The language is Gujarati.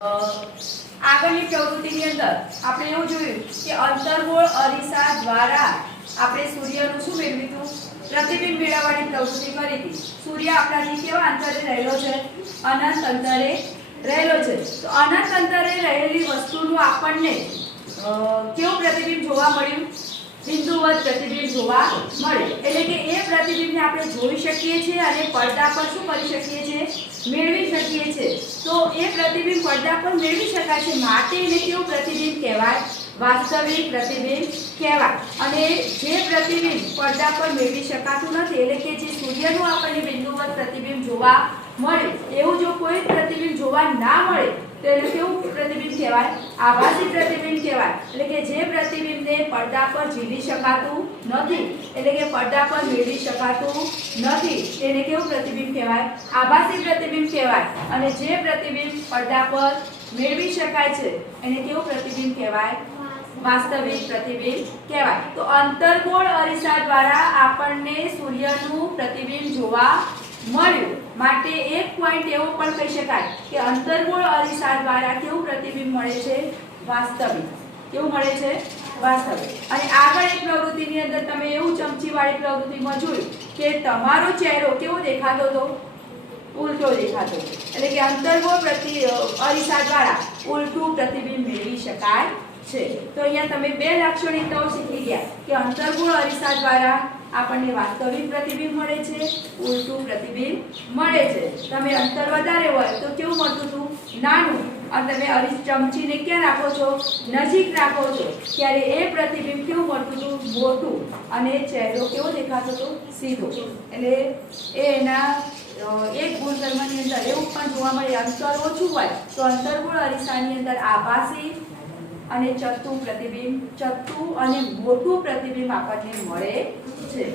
આગળની પ્રવૃત્તિની અંદર આપણે એવું જોયું કે અંતર્ગોળ અરીસા દ્વારા આપણે સૂર્યનું શું મેળવ્યું પ્રતિબિંબ મેળવવાની પ્રવૃત્તિ કરી હતી। સૂર્ય આપણાથી કેવા અંતરે રહેલો છે? અનંત અંતરે રહેલો છે। તો અનંત અંતરે રહેલી વસ્તુનું આપણને કેવું પ્રતિબિંબ જોવા મળ્યું? બિંદુવત પ્રતિબિંબ જોવા મળ્યું। એટલે કે એ પ્રતિબિંબને આપણે જોઈ શકીએ છીએ અને પડદા પર શું કરી શકીએ છીએ? મેળવી શકીએ છીએ। તો એ પ્રતિબિંબ પડદા પર મેળવી શકાય છે માટે એને કેવું પ્રતિબિંબ કહેવાય? વાસ્તવિક પ્રતિબિંબ કહેવાય। અને જે પ્રતિબિંબ પડદા પર મેળવી શકાતું નથી એટલે કે જે સૂર્યનું આપણને બિંદુવત પ્રતિબિંબ જોવા મળે એવું જો કોઈ પ્રતિબિંબ જોવા ના મળે તો એને કેવું પ્રતિબિંબ કહેવાય? આભાસી પ્રતિબિંબ કહેવાય। એટલે કે જે પ્રતિબિંબને પડદા પર ઝીલી શકાતું નથી એટલે કે પડદા પર મેળવી શકાતું નથી તેને કેવું પ્રતિબિંબ કહેવાય? આભાસી પ્રતિબિંબ કહેવાય। અને જે પ્રતિબિંબ પડદા પર મેળવી શકાય છે એને કેવું પ્રતિબિંબ કહેવાય? વાસ્તવિક પ્રતિબિંબ કહેવાય। તો અંતર્ગોળ અરીસા દ્વારા આપણને સૂર્યનું પ્રતિબિંબ જોવા મળ્યું માટે એક પોઈન્ટ એવો પણ કહી શકાય કે અંતર્ગોળ અરીસા દ્વારા કેવું પ્રતિબિંબ મળે છે? વાસ્તવિક। કેવું મળે છે? વાસ્તવિક। અને આગળ એક પ્રવૃત્તિની અંદર તમે એવું ચમચીવાળી પ્રવૃત્તિમાં જોયું કે તમારો ચહેરો કેવો દેખાતો હતો? ઉલટો દેખાતો હતો। એટલે કે અંતર્ગોળ અરીસા દ્વારા ઉલટું પ્રતિબિંબ મેળવી શકાય છે। તો અહીંયા તમે બે લાક્ષણિકતાઓ શીખી ગયા કે અંતર્ગોળ અરીસા દ્વારા આપણને વાસ્તવિક પ્રતિબિંબ મળે છે, ઉલટું પ્રતિબિંબ મળે છે। તમે અંતર વધારે હોય તો કેવું મળતું હતું? નાનું। અને તમે ચમચીને ક્યાં રાખો છો? નજીક રાખો છો ત્યારે એ પ્રતિબિંબ કેવું મળતું હતું? મોટું। અને ચહેરો કેવો દેખાતો હતો? સીધો। એટલે એના એક ગુણધર્મની અંદર એવું પણ જોવા મળે અંતર ઓછું હોય તો અંતર્ગોળ અરીસાની અંદર આભાસી અને ચત્તુ અને મોટું પ્રતિબિંબ આપણને મળે છે।